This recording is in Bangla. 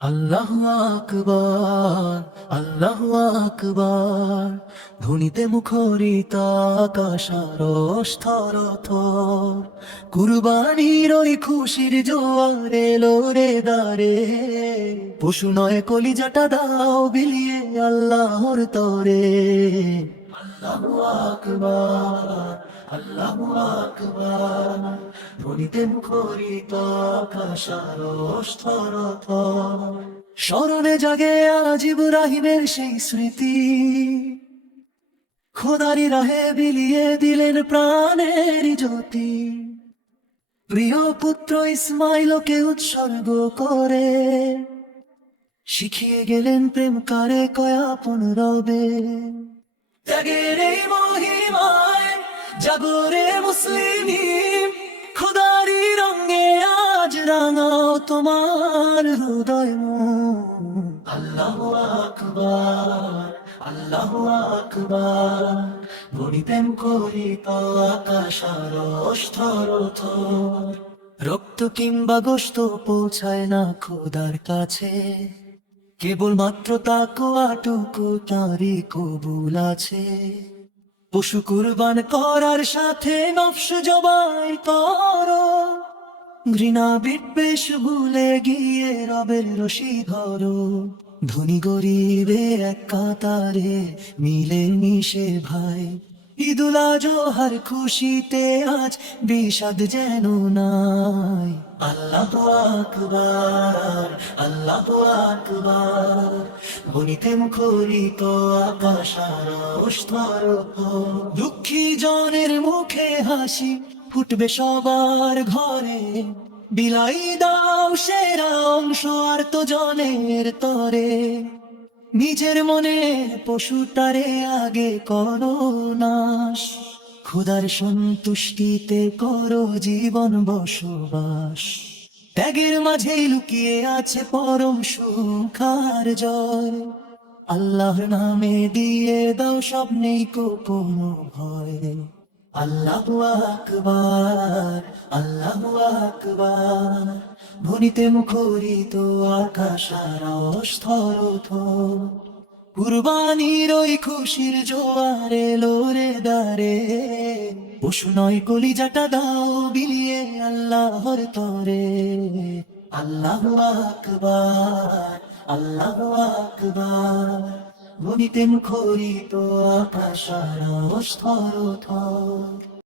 আল্লাহু আকবার, আল্লাহু আকবার, ধ্বনিতে মুখরিত আকাশ আর স্থর থর। কুরবানির ওই খুশির জোয়ার এলো রে দারে, পশু নয় কলিজাটা দাও বিলিয়ে আল্লাহর তরে। আল্লাহু আকবার, আল্লাহু আকবার, ধ্বনিতে মুখরিত আকাশ আর স্থর থর। স্মরণে জাগে আজ ইব্রাহিমের সেই স্মৃতি, খোদারি রাহে বিলিয়ে দিলেন প্রাণের জ্যোতি। প্রিয় পুত্র ইসমাইলকে উৎসর্গ করে শিখিয়ে গেলেন প্রেম কারে কয়া আপন রবে। ত্যাগের এই মহিমায় জাগরে মুসলিম, খোদারি রঙে আজ রাঙাও তোমার হৃদয় মন। আল্লাহু আকবার, আল্লাহু আকবার, ধ্বনিতে মুখরিত আকাশ আর স্থর থর। রক্ত কিংবা গোশত পৌঁছায় না খোদার কাছে, কেবল মাত্র তাকওয়াটুকু তারই কবুল আছে। পশু কুরবান করার সাথে নফস জবাই করো, ঘৃণা বিদ্বেষ ভুলে গিয়ে রবের রশি ধরো। ধনী গরিবে এক কাতারে মিলে মিশে ভাই, ঈদুল আজহার খুশিতে আজ বিষাদ যেন নাই। আল্লাহু আকবার, আল্লাহু আকবার, ধ্বনিতে মুখরিত আকাশ আর স্থর থর। দুঃখী জনের মুখে হাসি ফুটবে সবার ঘরে, বিলাই দাও সেরা অংশ আর তো জনের তরে। নিজের মনে পশুটারে আগে করো নাশ, খোদার সন্তুষ্টিতে করো জীবন বসবাস। ত্যাগের মাঝে লুকিয়ে আছে পরম সুখ আর জয়, আল্লাহর নামে দিয়ে দাও সব নেই কোনো ভয়। আল্লাহু আকবার, আল্লাহু আকবার, ধ্বনিতে মুখরিত আকাশ আর স্থর থর। কুরবানির ওই খুশির জোয়ার এলো রে দারে, পশু নয় কলিজাটা দাও বিলিয়ে আল্লাহর তরে। আল্লাহু আকবার, আল্লাহু আকবার, ধ্বনিতে মুখরিত আকাশ আর স্থর থর।